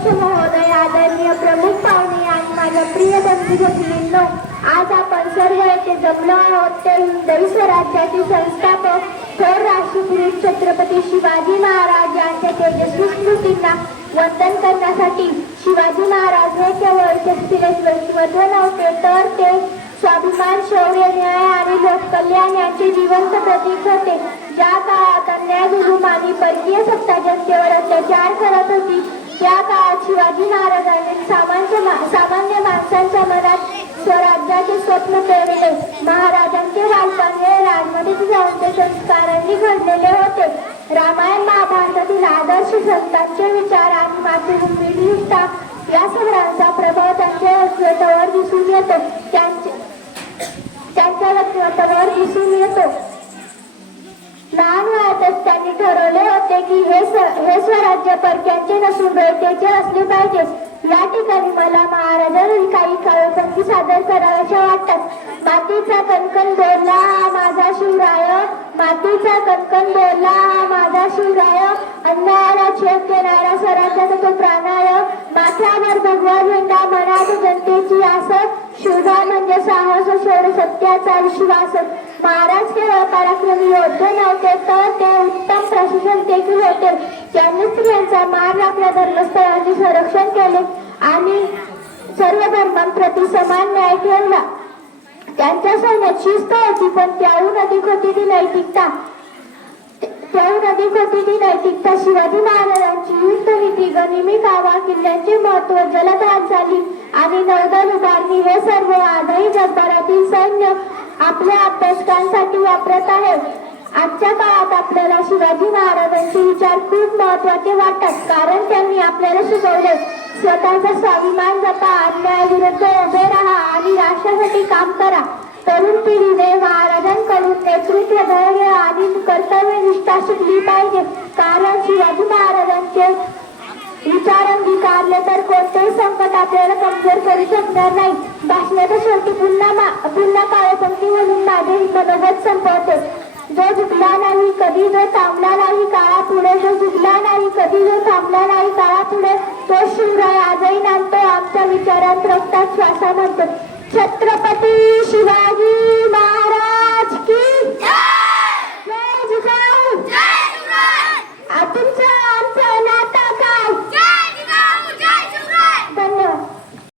अध्यक्ष महोदय, आदरणीय प्रमुख पाहुणे आणि माझ्या प्रिय बंधू भगिनींनो, आज आपण सर्व येथे जमलो आहोत ते हिंदवी स्वराज्याचे संस्थापक थोर राष्ट्रपुरुष छत्रपती शिवाजी महाराज यांच्या तेजस्वी स्मृतींना वंदन करण्यासाठी. शिवाजी महाराज हे केवळ शस्त्रीय व्यक्तिमत्व नव्हते, तर ते स्वाभिमान, शौर्य, न्याय आणि लोककल्याण यांचे जिवंत प्रतीक होते. ज्या काळात अन्याय, जुलूम आणि परकीय सत्ता जनतेवर अत्याचार करत होती, त्या काळात शिवाजी महाराजांनी सामान्य माणसांच्या मनात स्वराज्याचे स्वप्न पेरले. महाराजांचे बालपण हे राजमधीत जाऊन ते संस्कारांनी घडलेले होते. रामायण महाभारतातील आदर्श संतांचे विचार आणि मातृभूमी निष्ठा या सगळ्यांचा प्रभाव त्यांच्या व्यक्तित्वावर दिसून येतो. त्यांच्या व्यक्तिमत्वावर दिसून येतो. लहान वयातच त्यांनी ठरवले होते की हे स्वराज्य परक्यांचे नसून रयतेचे असले पाहिजे. या ठिकाणी मला महाराजांनी काही काव्यपंक्ती सादर कराव्याशा वाटतात. मातीचा कणकण बोलला हा माझा शिवराय, मातीचा कणकण बोलला हा माझा शिवराय, अन्यायाला छेद देणारा स्वराज्याचा तो प्राणाय, माथ्यावर भगवा झेंडा मनात जनतेची आस, शिवराय म्हणजे साहस, शौर्य, सत्याचा विश्वास. महाराज केवळ पराक्रमी योद्धे नव्हते, तर ते उत्तम प्रशासक देखील होते. त्यांनी स्त्रियांचा मान राखला, धर्मस्थळांचे संरक्षण केले आणि सर्व धर्मांप्रती समान न्याय ठेवला. त्यांच्या सैन्यात शिस्त होती, पण त्याहून अधिक होती ती नैतिकता. शिवाजी महाराजांची युद्धनीती, गनिमी कावा, किल्ल्यांचे महत्व, जलद हालचाली आणि नौदल उभारणी हे सर्व आजही जगभरातील सैन्य आपल्या अभ्यासकांसाठी वापरत आहे. आजच्या काळात आपल्याला शिवाजी महाराजांचे विचार खूप महत्वाचे वाटतात, कारण त्यांनी आपल्याला शिकवले स्वतःचा स्वाभिमान जपा, अन्यायाविरुद्ध उभे राहा आणि राष्ट्रासाठी काम करा. तरुण पिढीने महाराजांकडून नेतृत्व, धैर्य आणि कर्तव्यनिष्ठा शिकली पाहिजे, कारण शिवाजी महाराजांचे विचार अंगीकारले तर कोणतेही संकट आपल्याला कमजोर करू शकणार नाही. भाषणाच्या शेवटी पुन्हा काव्यपंक्ती म्हणून माझे मनोगत संपवते. जो झुकला नाही कधी, जो थांबला नाही काळापुढे, जो झुकला नाही कधी, जो थांबला नाही काळापुढे, तो शिवराय आजही नांदतो आमच्या विचारात, रक्तात, श्वासामध्ये. छत्रपती